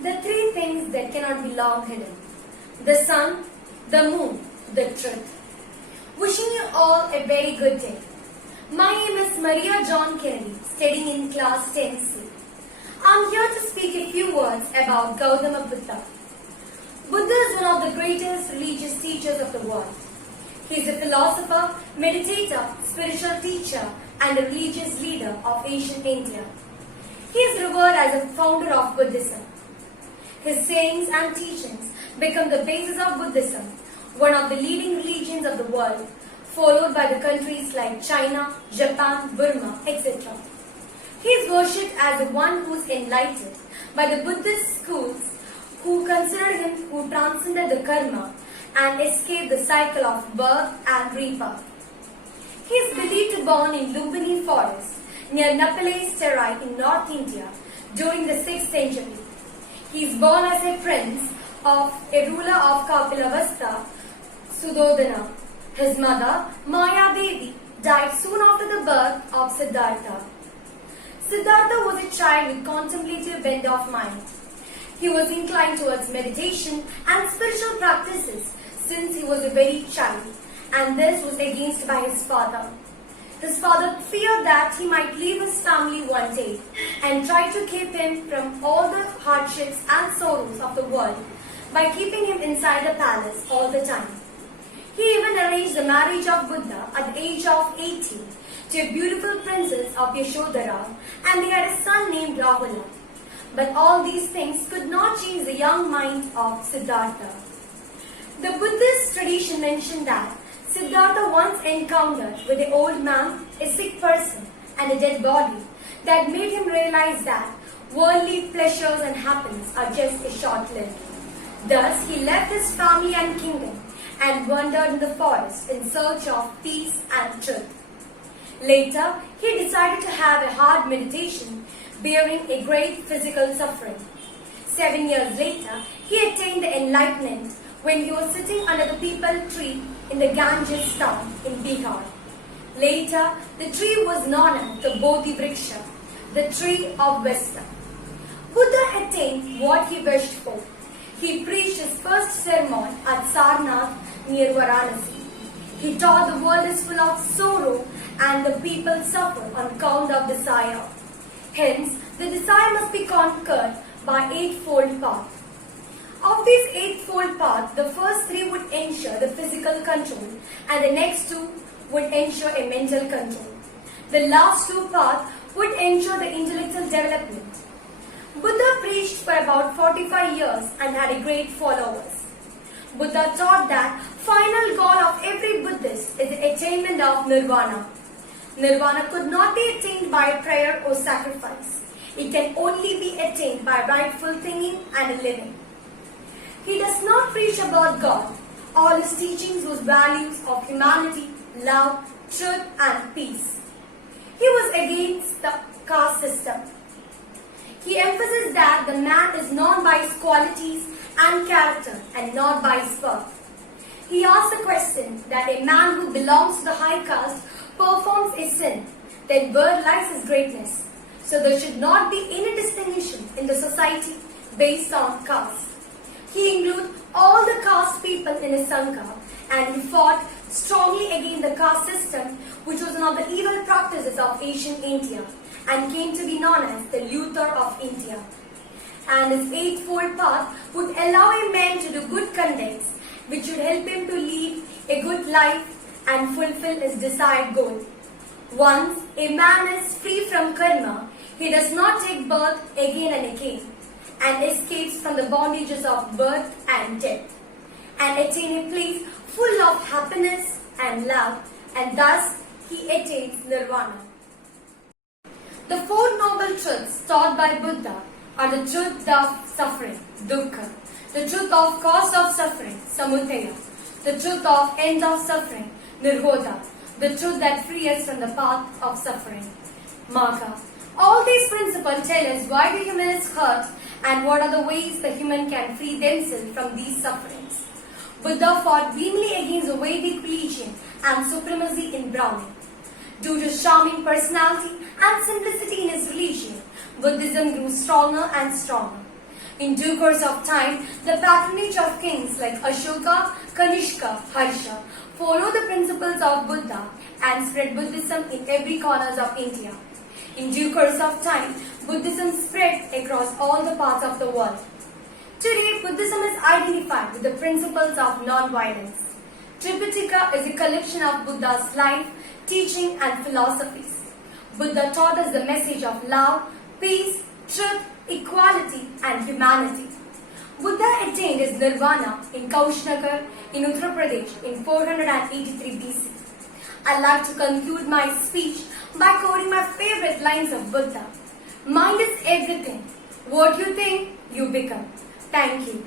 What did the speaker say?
The three things that cannot be long hidden. The sun, the moon, the truth. Wishing you all a very good day. My name is Maria John Kennedy, studying in class 10C. I'm here to speak a few words about Gautama Buddha. Buddha is one of the greatest religious teachers of the world. He is a philosopher, meditator, spiritual teacher, and a religious leader of ancient India. He is revered as a founder of Buddhism. His sayings and teachings become the basis of Buddhism, one of the leading religions of the world, followed by the countries like China, Japan, Burma, etc. He is worshipped as the one who is enlightened by the Buddhist schools, who consider him who transcended the karma and escaped the cycle of birth and rebirth. He is believed to be born in Lumbini forest near Napalais Terai in North India during the 6th century. He is born as a prince of a ruler of Kapilavasta, Sudodana. His mother, Maya Devi, died soon after the birth of Siddhartha. Siddhartha was a child with contemplative bent of mind. He was inclined towards meditation and spiritual practices since he was a very child, and this was against by his father. His father feared that he might leave his family one day and tried to keep him from all the hardships and sorrows of the world by keeping him inside the palace all the time. He even arranged the marriage of Buddha at the age of 18 to a beautiful princess of Yashodhara, and they had a son named Rahula. But all these things could not change the young mind of Siddhartha. The Buddhist tradition mentioned that Siddhartha once encountered with an old man, a sick person, and a dead body that made him realize that worldly pleasures and happiness are just a short-lived. Thus, he left his family and kingdom and wandered in the forest in search of peace and truth. Later, he decided to have a hard meditation, bearing a great physical suffering. 7 years later, he attained the enlightenment when he was sitting under the peepal tree in the Ganges town in Bihar. Later, the tree was known as the Bodhi Vriksha, the tree of wisdom. Buddha attained what he wished for. He preached his first sermon at Sarnath near Varanasi. He taught the world is full of sorrow and the people suffer on account of desire. Hence, the desire must be conquered by eightfold path. Of these eightfold paths, the first three would ensure the physical control and the next two would ensure a mental control. The last two paths would ensure the intellectual development. Buddha preached for about 45 years and had a great followers. Buddha taught that final goal of every Buddhist is the attainment of nirvana. Nirvana could not be attained by prayer or sacrifice. It can only be attained by rightful thinking and living. He does not preach about God. All his teachings was values of humanity, love, truth and peace. He was against the caste system. He emphasized that the man is known by his qualities and character and not by his birth. He asked the question that a man who belongs to the high caste performs a sin, then where lies his greatness? So there should not be any distinction in the society based on caste. He included all the caste people in his Sangha, and he fought strongly against the caste system, which was one of the evil practices of ancient India and came to be known as the Luther of India. And his eightfold path would allow a man to do good conducts, which would help him to lead a good life and fulfill his desired goal. Once a man is free from karma, he does not take birth again and again, and escapes from the bondages of birth and death, and attain a place full of happiness and love, and thus he attains nirvana. The four noble truths taught by Buddha are the truth of suffering, dukkha, the truth of cause of suffering, samudaya, the truth of end of suffering, nirodha, the truth that frees us from the path of suffering, magga. All these principles tell us why the human is hurt and what are the ways the human can free themselves from these sufferings. Buddha fought vehemently against the Vedic religion and supremacy in Brahmin. Due to his charming personality and simplicity in his religion, Buddhism grew stronger and stronger. In due course of time, the patronage of kings like Ashoka, Kanishka, Harsha follow the principles of Buddha and spread Buddhism in every corner of India. In due course of time, Buddhism spread across all the parts of the world. Today, Buddhism is identified with the principles of non-violence. Tripitaka is a collection of Buddha's life, teaching and philosophies. Buddha taught us the message of love, peace, truth, equality and humanity. Buddha attained his nirvana in Kaushnagar in Uttar Pradesh in 483 BC. I'd like to conclude my speech by quoting my favorite lines of Buddha. Mind is everything. What you think, you become. Thank you.